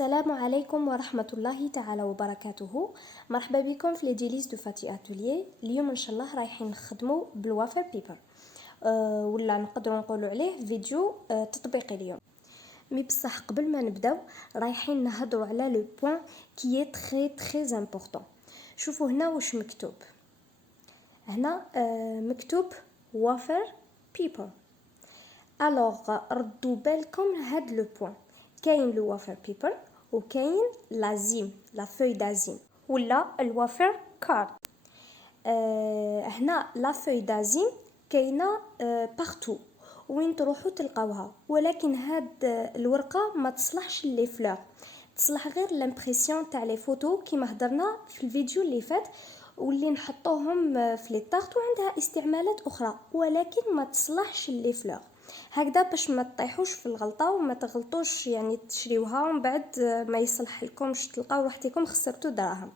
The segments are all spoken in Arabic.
السلام عليكم ورحمة الله تعالى وبركاته. مرحبا بكم في لي ديليز دو فاتي اتوليي. اليوم ان شاء الله رايحين نخدموا بالوافر بيبر ولا نقدروا نقولوا عليه فيديو تطبيقي اليوم. مي بصح قبل ما نبداو رايحين نهضروا على لو بوين كي تري تري امبورطون. شوفوا هنا واش مكتوب. هنا مكتوب وافر بيبر. الوغ ردوا بالكم هاد لو بوين. كاين لو وافر بيبر وكاين لازيم لا فوي دازيم ولا الوافر كارد. هنا لا فوي دازيم كاينه بارتو وين تروحوا تلقاوها، ولكن هاد الورقه ما تصلحش لي فلور، تصلح غير لامبريسيون تاع لي فوتو كيما هضرنا في الفيديو اللي فات واللي نحطوهم في لي طارت، وعندها استعمالات اخرى ولكن ما تصلحش لي فلور. هكذا باش ما تطيحوش في الغلطه وما تغلطوش، يعني تشريوها ومن بعد ما يصلح لكمش تلقاو روحتكم خسرتوا دراهم.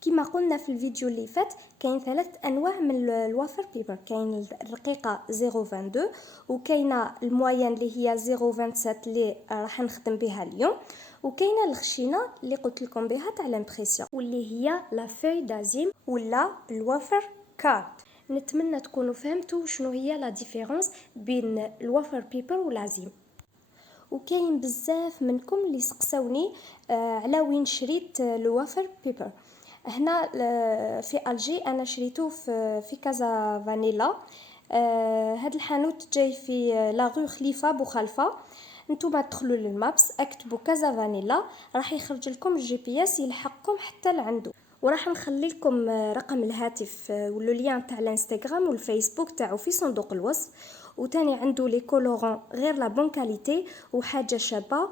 كما قلنا في الفيديو اللي فات كاين 3 انواع من الوافر بيبر. كاين الرقيقه 0.22 وكاينه الموين اللي هي 0.27 اللي راح نخدم بها اليوم، وكاينه الخشينه اللي قلت لكم بها تاع لامبريسيون واللي هي لا فوي دازيم ولا الوافر كارد. نتمنى تكونوا فهمتوا شنو هي لا ديفيرونس بين الوافر بيبر واللازيم. وكاين بزاف منكم اللي سقساوني على وين شريت الوافر بيبر. هنا في الجي انا شريته في كازا فانيلا. هاد الحانوت جاي في لاغو خليفه بوخلفه. نتوما تدخلوا للمابس اكتبوا كازا فانيلا راح يخرج لكم الجي بي اس يلحقكم حتى لعنده، وراح نخلي لكم رقم الهاتف ولا ليان تاع الانستغرام والفيسبوك تاعو في صندوق الوصف. وتاني عنده لي كولورون غير لا بون كاليتي وحاجه شابه.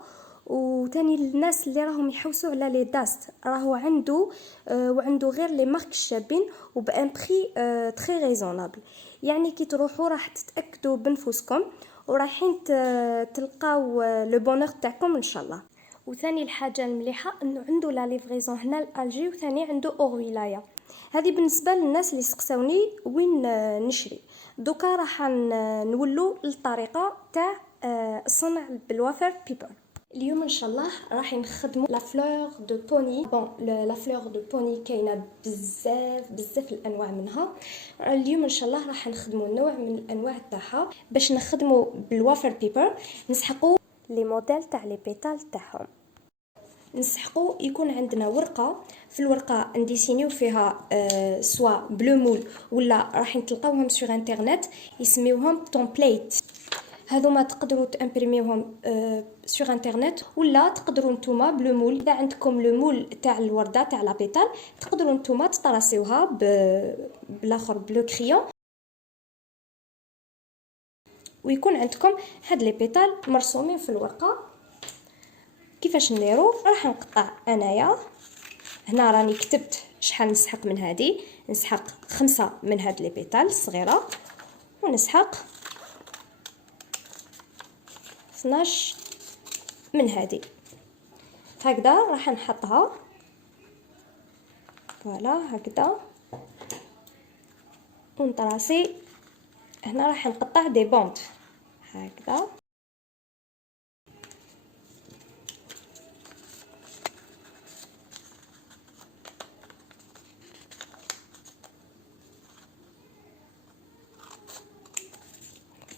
وتاني الناس اللي راهم يحوسوا على لي داست راهو عنده وعنده غير لي مارك الشابين وبان بري تري ريزونابل. يعني كي تروحوا راح تتاكدوا بنفسكم ورايحين تلقاو لو بونور تاعكم ان شاء الله. وثاني الحاجه المليحه انه عنده لا ليفريزون هنا لالجي، وثاني عنده اور ولايه. هذه بالنسبه للناس اللي سقساوني وين نشري. دوكا راح نولوا للطريقه تاع الصنع بالوافر بيبر. اليوم ان شاء الله راح نخدموا لا فلور دو بوني. لا فلور دو بوني كاينه بزاف الانواع منها. اليوم ان شاء الله راح نخدموا نوع من الانواع تاعها. باش نخدموا بالوافر بيبر نسحقوا لي موديل تاع لي بيتال تاعهم. نسحقوا يكون عندنا ورقه، في الورقه نديسينيو فيها سوا بلو مول ولا راح تلقاوهم سور انترنت يسميوهم تومبليت. هذوما تقدروا تامبريميوهم سور انترنت ولا تقدروا نتوما بلو مول. اذا عندكم لو مول تاع الورده تاع لا بيتال تقدروا نتوما تطراسيوها بالاخر بلو كريون، ويكون عندكم هاد لي بيتال مرسومين في الورقه. كيفاش نديرو؟ راح نقطع انايا. هنا راني كتبت شحال نسحق من هذه. نسحق 5 من هاد لي بيتال الصغيره ونسحق 12 من هذه. هكذا راح نحطها فوالا هكذا ونطراسي. هنا راح نقطع دي بوند هكذا.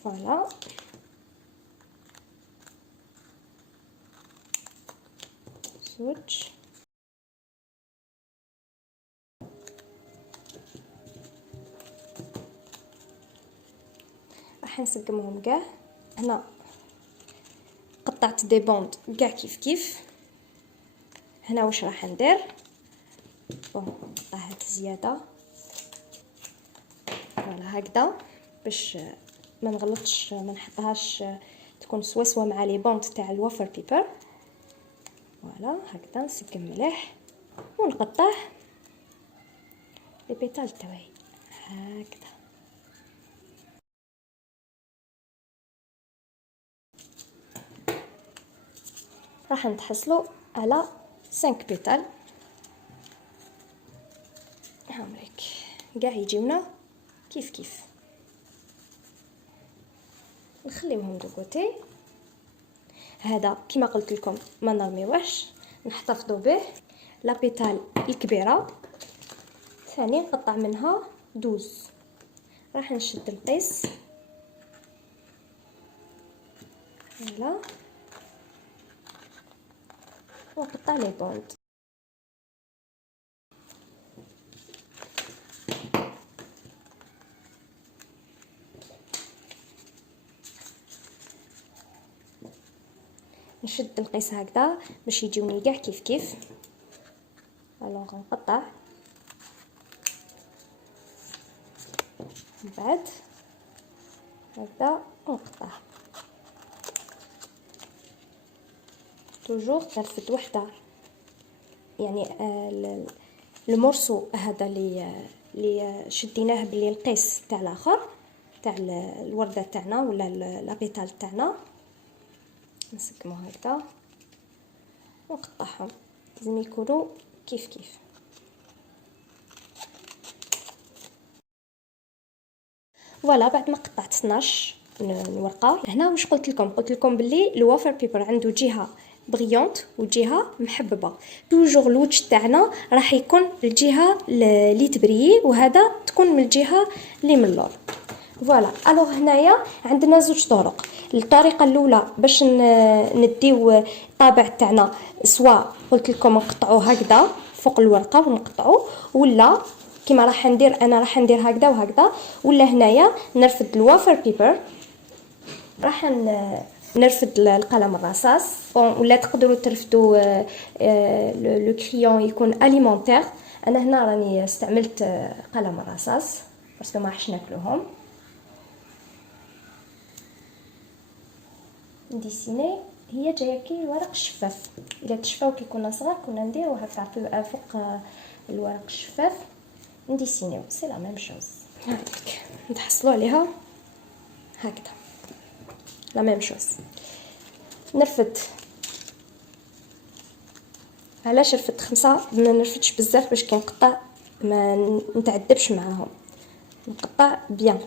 فوالا زوج راح نسقمهم كاع. هنا قطعت دي بوند كاع كيف هنا. واش راح ندير؟ نقطع هاد زياده فوالا هكذا باش ما نغلطش، ما نحطهاش تكون سوا مع لي بوند تاع الوافر بيبر. فوالا هكذا نسقم مليح ونقطع لي بيتال تاعي هكذا. راح نتحصلوا على 5 بيتال هامليك كاع يجيونا كيف. نخليوهم دو كوتي. هذا كما قلت لكم ما نرميوهش، نحتفظوا به. لابيتال الكبيره ثاني نقطع منها 12. راح نشد القيس فوالا ونقطع لي بوند. نشد القيس هكذا باش يجيوني كاع كيف كيف. الوغ نقطع من بعد هكذا ونقطع توجور نرفد وحده، يعني المورسو هذا اللي شديناه بلي القيس تاع الاخر تاع الورده تاعنا ولا لابيتال تاعنا نسقمو هكذا ونقطعهم، لازم يكونوا كيف كيف. فوالا بعد ما قطعت 12 الورقه هنا واش قلت لكم باللي الوافر بيبر عنده جهه بريونت وجهه محببه. توجور الوجه تاعنا راح يكون الجهه اللي تبريي وهذا تكون من الجهه اللي من اللور. فوالا الوغ هنايا عندنا زوج طرق. الطريقه الاولى باش نديو الطابع تاعنا، سواء قلت لكم نقطعوه هكذا فوق الورقه ونقطعوه، ولا كما راح ندير انا راح ندير هكذا وهكذا، ولا هنايا نرفد الوافر بيبر، راح نرفد القلم الرصاص، ولا تقدروا ترفدوا لو كريون يكون اليمونتير. انا هنا راني استعملت قلم الرصاص باسكو ما راحش ناكلوهم. نديسيني هي جايه كي ورق شفاف، الا تشفاو كي كنا صغار كنا نديرو هكا فوق الورق الشفاف نديسينيو سي لا ميم شوز. هاك نتحصلوا عليها هكذا لا ميم شوز. نرفد، علاش رفدت 5؟ ما نرفدش بزاف باش كي نقطع ما نتعذبش معاهم، نقطع بيان.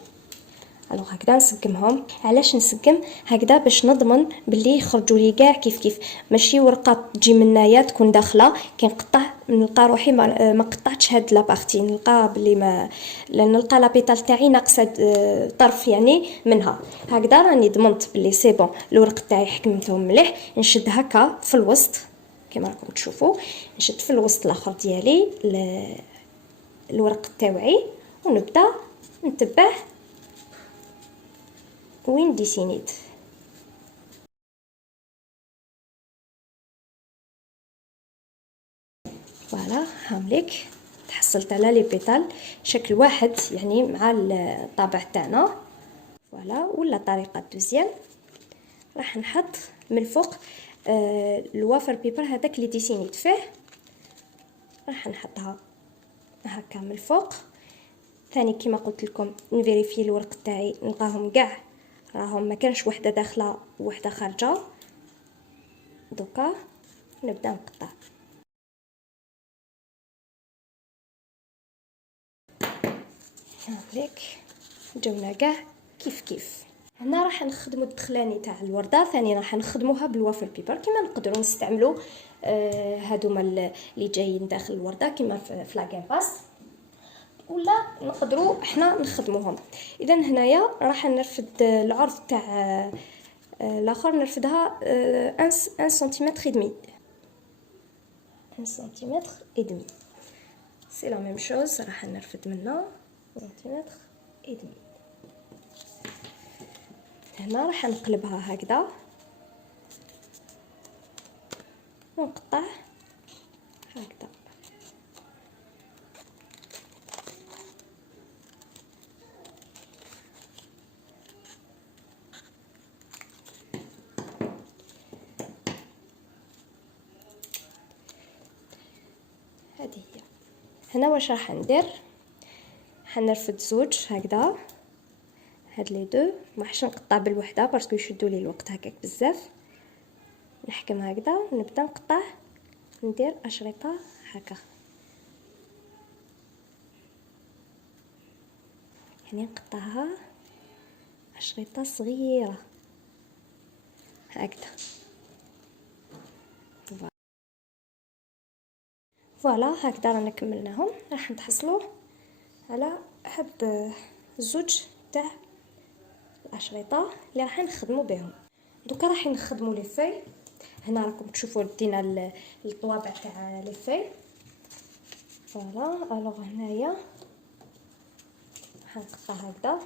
الوغ هكذا نسقمهم. علاش نسقم هكذا؟ باش نضمن باللي يخرجوا لي كاع كيف كيف، ماشي ورقه تجي منايا تكون داخله كي نقطع نلقى روحي ما قطعتش هاد لابارتي، نلقى بلي ما نلقى لابيتال تاعي ناقصه طرف يعني منها. هكذا راني ضمنت بلي سي بون الورق تاعي حكمتهم مليح. نشد هكا في الوسط كما راكم تشوفوا، نشد في الوسط الاخر ديالي الورق تاوعي ونبدا نتبع وين ديسينيت. فوالا هامليك تحصلت على لي بيتال شكل واحد يعني مع الطابع تاعنا. فوالا ولا طريقه دوزيام راح نحط من الفوق الوافر بيبر هذاك اللي ديسينيت فيه، راح نحطها هكا من الفوق. ثاني كما قلت لكم نفيريفي الورق تاعي نلقاهم كاع راهم ما كانش وحده داخله وحده خارجه. دوكا نبدا نقطع. هاك جاونا كاع كيف كيف. هنا راح نخدموا الدخلاني تاع الورده، ثاني راح نخدموها بالوافل بيبر كما نقدروا نستعملوا هادوما اللي جايين داخل الورده كما في لا باس، ولا نقدروا احنا نخدموهم. اذا هنايا راح نرفد العرض تاع الاخر نرفدها 1 سنتيمتر ادمي، 1 سنتيمتر ادمي سي لا ميم شوز. راح نرفد منه سنتيمتر ادمي. هنا راح نقلبها هكذا ونقطع هكذا. هذه هي. هنا واش راح ندير؟ حنرفد زوج هكذا، هاد لي دو ما راحش نقطع بالوحده باسكو يشدوا لي الوقت هكاك بزاف. نحكم هكذا ونبدا نقطع، ندير اشرطه هكا، يعني نقطعها اشرطه صغيره هكذا فوالا هكذا رانا كملناهم. راح نتحصلوا على هاد الزوج تاع الاشرطه اللي راح نخدموا بهم. دوكا راح نخدموا لي في. هنا راكم تشوفوا دينا الطوابع تاع لي في. فوالا الوغ هنايا راح نقطع هكذا.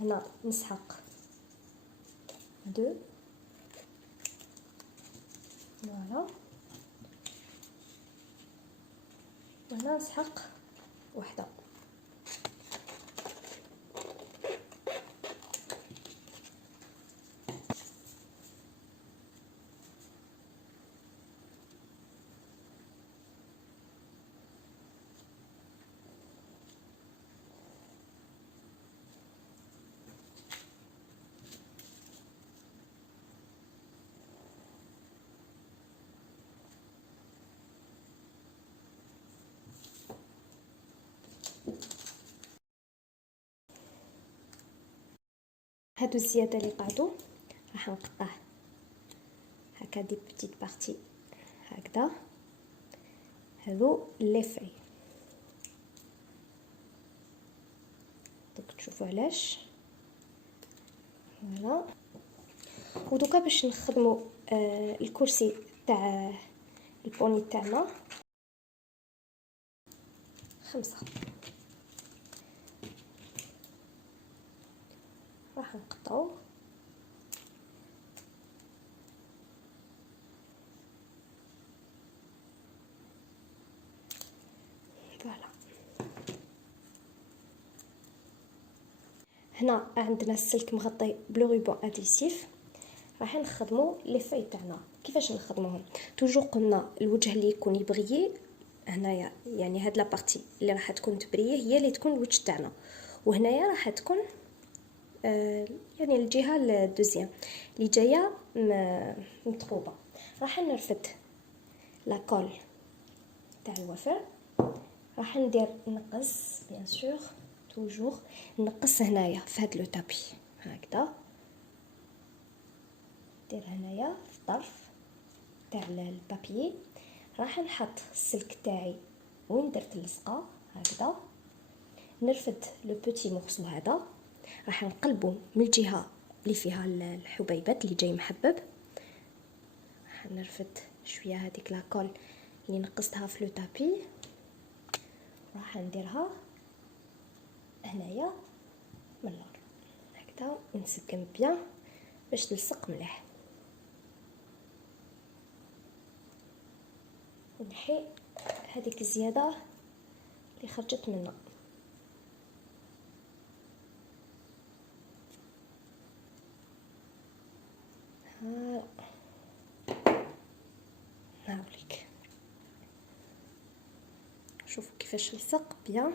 هنا نسحق 2 فوالا، وهنا نسحق 1. هادو الزياده اللي قعدوا راح نقطع هكا دي بتيت بارتي هكذا. هادو لي في دوك تشوفوا علاش. فوالا، ودوكا باش نخدموا الكرسي تاع البوني تاعنا 5 راح نقطعو. فوالا، هنا عندنا السلك مغطي بلو ريبون اديسيف. راح نخدموا لي في تاعنا. كيفاش نخدموهم؟ توجور قلنا الوجه اللي يكون يبغي هنايا، يعني هاد لابارتي اللي راح تكون تبريه هي اللي تكون الوجه تاعنا، وهنايا راح تكون يعني الجهه الدوزيام اللي جايه متقوبه. راح نرفد لاكول تاع الوفر. راح ندير نقص بيان سور توجور نقص هنايا في هاد لو تابي هكذا. ندير هنايا في الطرف تاع البابي. راح نحط السلك تاعي وين درت اللصقه هكذا. نرفد لو بوتي مورسو هذا. راح نقلبو من الجهه اللي فيها الحبيبات اللي جاي محبب. راح نرفد شويه هذيك لاكول اللي نقصتها في لو تابي. راح نديرها هنايا من اللور هكذا ونسكن بيان باش تلصق مليح. نحي هذيك الزياده اللي خرجت منا. نوريك شوفوا كيفاش لصق بيان.